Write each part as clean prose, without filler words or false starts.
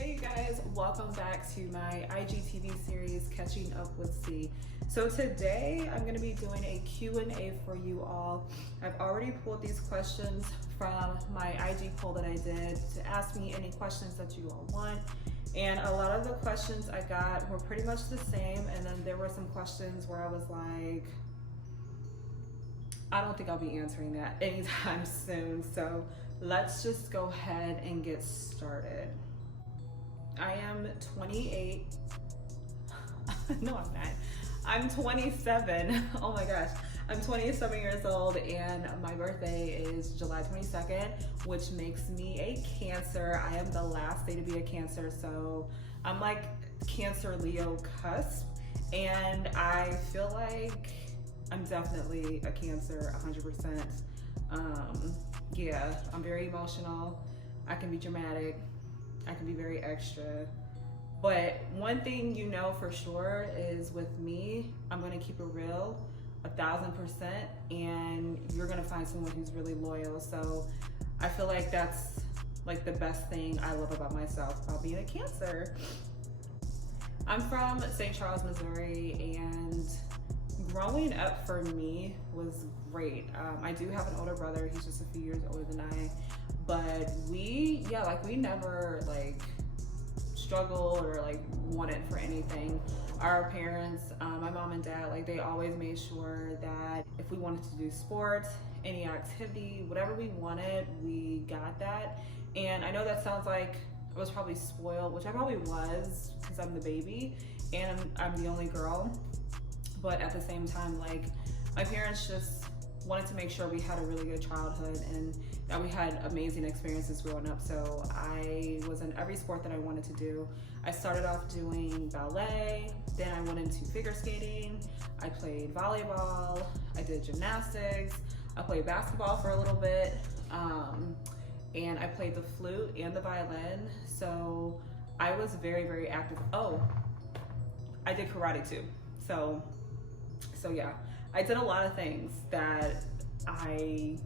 Hey you guys, welcome back to my IGTV series, Catching Up with C. So today I'm going to be doing a Q&A for you all. I've already pulled these questions from my IG poll that I did to ask me any questions that you all want. And a lot of the questions I got were pretty much the same, and then there were some questions where I was like, I don't think I'll be answering that anytime soon. So let's just go ahead and get started. I am 28. No, I'm not. I'm 27. Oh my gosh. I'm 27 years old and my birthday is July 22nd, which makes me a Cancer. I am the last day to be a Cancer, so I'm like Cancer Leo cusp, and I feel like I'm definitely a Cancer 100%. Yeah, I'm very emotional. I can be dramatic. I can be very extra. But one thing you know for sure is with me, I'm gonna keep it real 1000%, and you're gonna find someone who's really loyal. So I feel like that's like the best thing I love about myself, about being a Cancer. I'm from St. Charles, Missouri, and growing up for me was great. I do have an older brother. He's just a few years older than I. But we never like struggled or like wanted for anything. Our parents, my mom and dad, like they always made sure that if we wanted to do sports, any activity, whatever we wanted, we got that. And I know that sounds like I was probably spoiled, which I probably was because I'm the baby and I'm the only girl. But at the same time, like my parents just wanted to make sure we had a really good childhood and that we had amazing experiences growing up. So I was in every sport that I wanted to do. I started off doing ballet, then I went into figure skating, I played volleyball, I did gymnastics, I played basketball for a little bit, and I played the flute and the violin. So I was very, very active. Oh, I did karate too. So yeah, I did a lot of things that I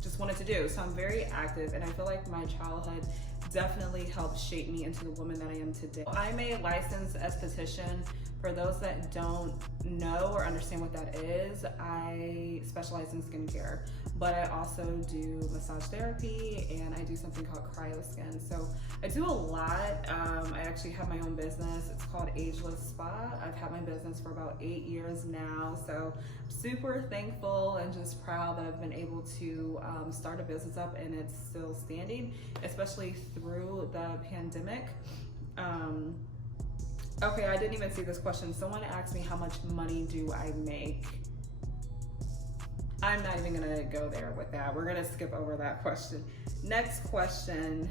just wanted to do. So I'm very active, and I feel like my childhood definitely helped shape me into the woman that I am today. I'm a licensed esthetician. For those that don't know or understand what that is, I specialize in skincare, but I also do massage therapy and I do something called CryoSkin. So I do a lot. I actually have my own business. It's called Ageless Spa. I've had my business for about 8 years now. So I'm super thankful and just proud that I've been able to start a business up and it's still standing, especially through the pandemic. Okay, I didn't even see this question. Someone asked me how much money do I make? I'm not even gonna go there with that. We're gonna skip over that question. Next question,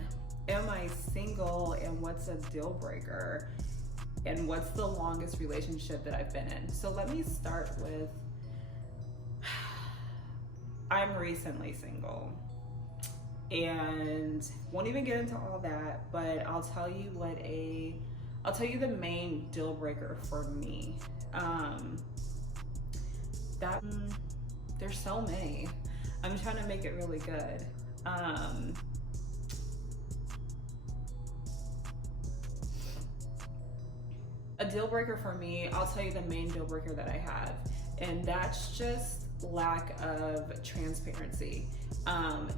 am I single and what's a deal breaker? And what's the longest relationship that I've been in? So let me start with, I'm recently single and won't even get into all that, but I'll tell you the main deal breaker for me. There's so many. I'm trying to make it really good. A deal breaker for me, I'll tell you the main deal breaker that I have, and that's just lack of transparency.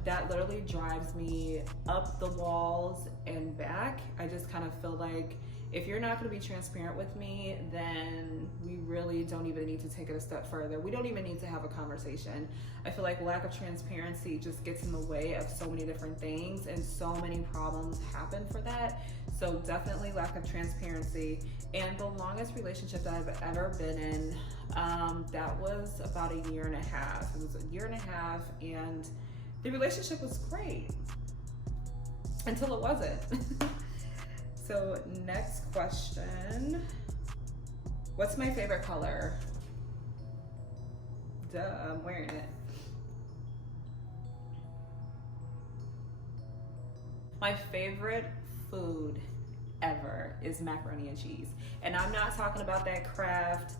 That literally drives me up the walls and back. I just kind of feel like if you're not going to be transparent with me, then we really don't even need to take it a step further. We don't even need to have a conversation. I feel like lack of transparency just gets in the way of so many different things, and so many problems happen for that. So definitely lack of transparency. And the longest relationship that I've ever been in, that was about 1.5 years. It was 1.5 years, and the relationship was great until it wasn't. So next question, what's my favorite color? Duh, I'm wearing it. My favorite food ever is macaroni and cheese. And I'm not talking about that Kraft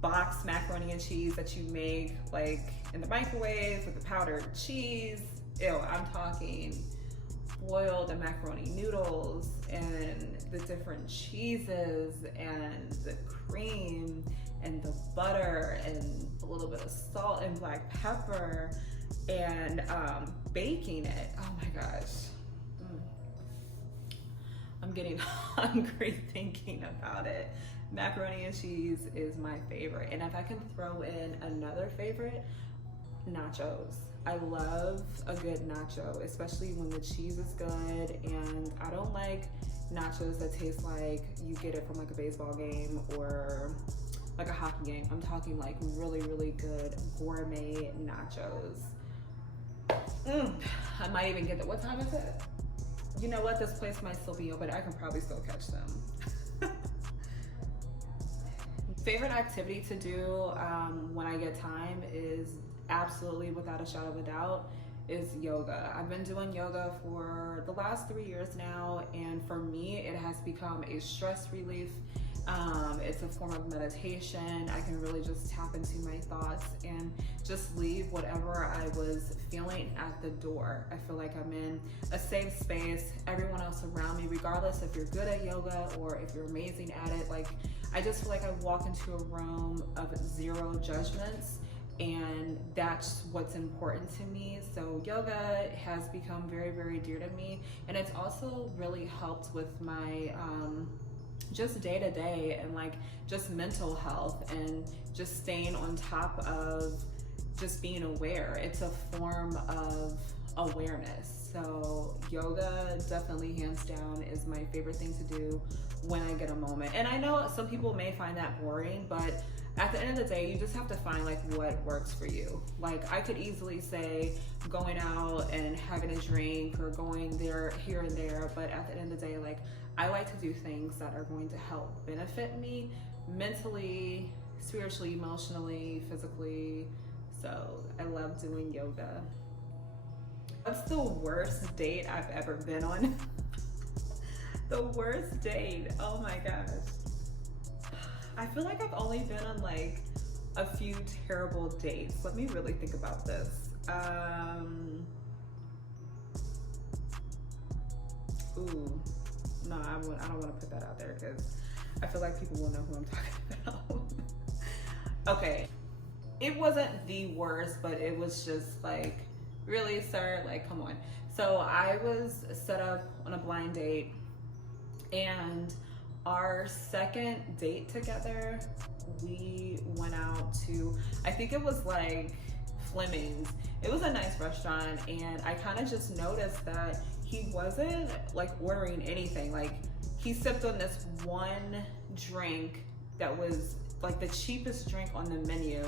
box macaroni and cheese that you make like in the microwave with the powdered cheese. Ew, I'm talking boil the macaroni noodles and the different cheeses and the cream and the butter and a little bit of salt and black pepper and baking it. Oh my gosh. I'm getting hungry thinking about it. Macaroni and cheese is my favorite. And if I can throw in another favorite, nachos. I love a good nacho, especially when the cheese is good. And I don't like nachos that taste like you get it from like a baseball game or like a hockey game. I'm talking like really, really good gourmet nachos. I might even get that. What time is it? You know what? This place might still be open. I can probably still catch them. Favorite activity to do when I get time is absolutely, without a shadow of a doubt, is yoga. I've been doing yoga for the last 3 years now, and for me, it has become a stress relief. It's a form of meditation. I can really just tap into my thoughts and just leave whatever I was feeling at the door. I feel like I'm in a safe space. Everyone else around me, regardless if you're good at yoga or if you're amazing at it, like I just feel like I walk into a room of zero judgments, and that's what's important to me. So yoga has become very, very dear to me, and it's also really helped with my just day to day and like just mental health and just staying on top of just being aware. It's a form of awareness. So yoga definitely hands down is my favorite thing to do when I get a moment. And I know some people may find that boring, but at the end of the day, you just have to find like what works for you. Like I could easily say going out and having a drink or going there here and there, but at the end of the day, like I like to do things that are going to help benefit me mentally, spiritually, emotionally, physically. So I love doing yoga. What's the worst date I've ever been on? The worst date, oh my gosh. I feel like I've only been on like a few terrible dates. Let me really think about this. No, I don't want to put that out there because I feel like people will know who I'm talking about. Okay, it wasn't the worst, but it was just like, really, sir? Like, come on. So I was set up on a blind date, and our second date together, we went out to, I think it was like Fleming's. It was a nice restaurant, and I kind of just noticed that he wasn't like ordering anything. Like he sipped on this one drink that was like the cheapest drink on the menu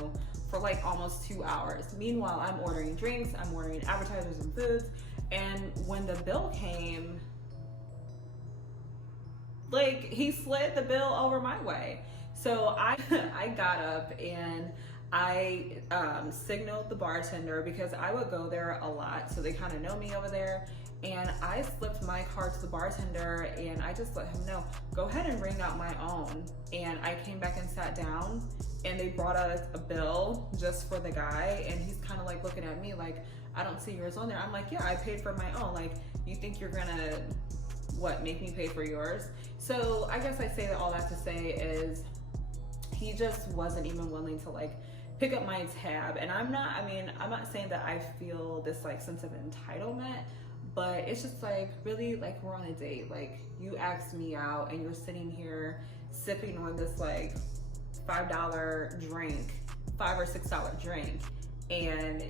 for like almost 2 hours. Meanwhile, I'm ordering drinks, I'm ordering appetizers and foods, and when the bill came, like he slid the bill over my way. So I got up and I signaled the bartender because I would go there a lot, so they kind of know me over there. And I slipped my card to the bartender and I just let him know, go ahead and ring out my own. And I came back and sat down, and they brought out a bill just for the guy, and he's kind of like looking at me like, I don't see yours on there. I'm like, yeah, I paid for my own. Like, you think you're gonna, what, make me pay for yours? So I guess I say all that to say is he just wasn't even willing to like pick up my tab. And I'm not saying that I feel this like sense of entitlement, but it's just like, really, like we're on a date. Like you asked me out and you're sitting here sipping on this like $5 drink, $5 or $6 drink. And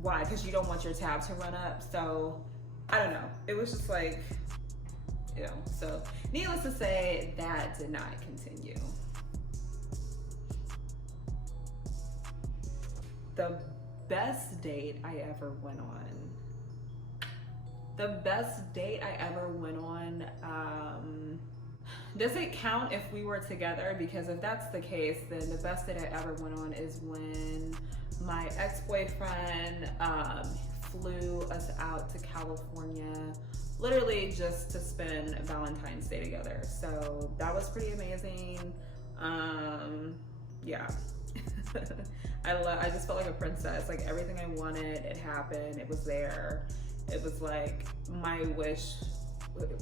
why? Because you don't want your tab to run up. So I don't know. It was just like, you know, so needless to say, that did not continue. The best date I ever went on. The best date I ever went on, does it count if we were together? Because if that's the case, then the best date I ever went on is when my ex-boyfriend flew us out to California, literally just to spend Valentine's Day together. So that was pretty amazing. Yeah. I just felt like a princess. Like everything I wanted, it happened, it was there. it was like my wish,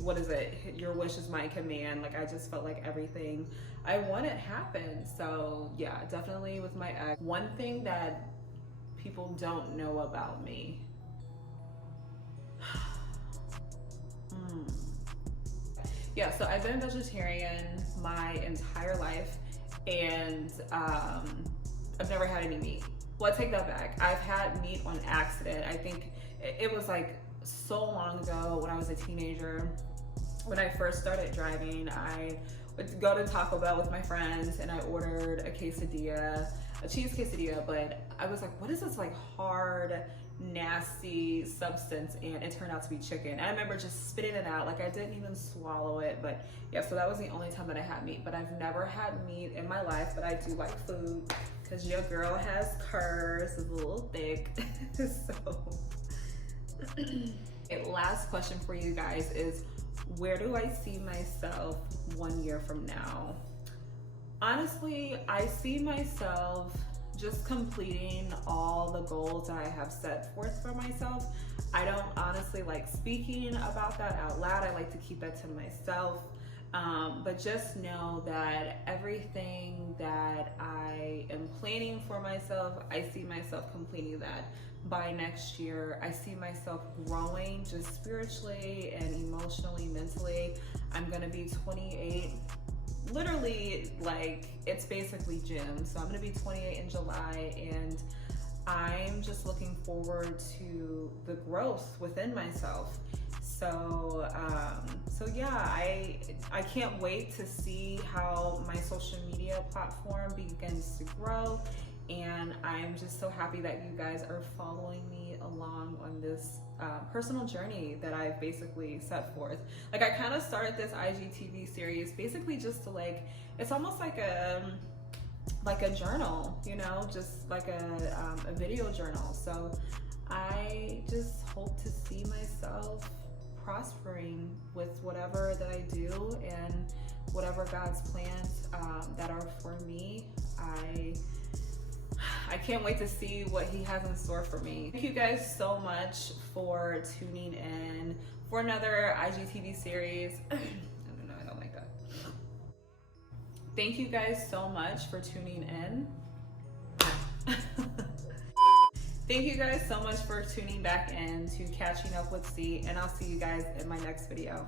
what is it? Your wish is my command. Like I just felt like everything I wanted happened. So yeah, definitely with my ex. One thing that people don't know about me. Yeah, so I've been vegetarian my entire life, and I've never had any meat. Well, I take that back. I've had meat on accident. I think it was like so long ago when I was a teenager. When I first started driving, I would go to Taco Bell with my friends and I ordered a quesadilla, a cheese quesadilla, but I was like, what is this like hard, nasty substance? And it turned out to be chicken. And I remember just spitting it out, like I didn't even swallow it. But yeah, so that was the only time that I had meat. But I've never had meat in my life, but I do like food because your girl has curves, is a little thick. So okay, last question for you guys is, where do I see myself 1 year from now? Honestly, I see myself just completing all the goals that I have set forth for myself. I don't honestly like speaking about that out loud. I like to keep that to myself. But just know that everything that I am planning for myself, I see myself completing that by next year. I see myself growing just spiritually and emotionally, mentally. I'm gonna be 28. Literally, like, it's basically June. So I'm gonna be 28 in July, and I'm just looking forward to the growth within myself. So, so yeah, I can't wait to see how my social media platform begins to grow. And I'm just so happy that you guys are following me along on this personal journey that I've basically set forth. Like I kind of started this IGTV series basically just to like, it's almost like a journal, you know, just like a video journal. So I just hope to see myself prospering with whatever that I do and whatever God's plans that are for me. I can't wait to see what he has in store for me. Thank you guys so much for tuning in for another IGTV series. I don't like that. Thank you guys so much for tuning in. Thank you guys so much for tuning back in to Catching Up with C, and I'll see you guys in my next video.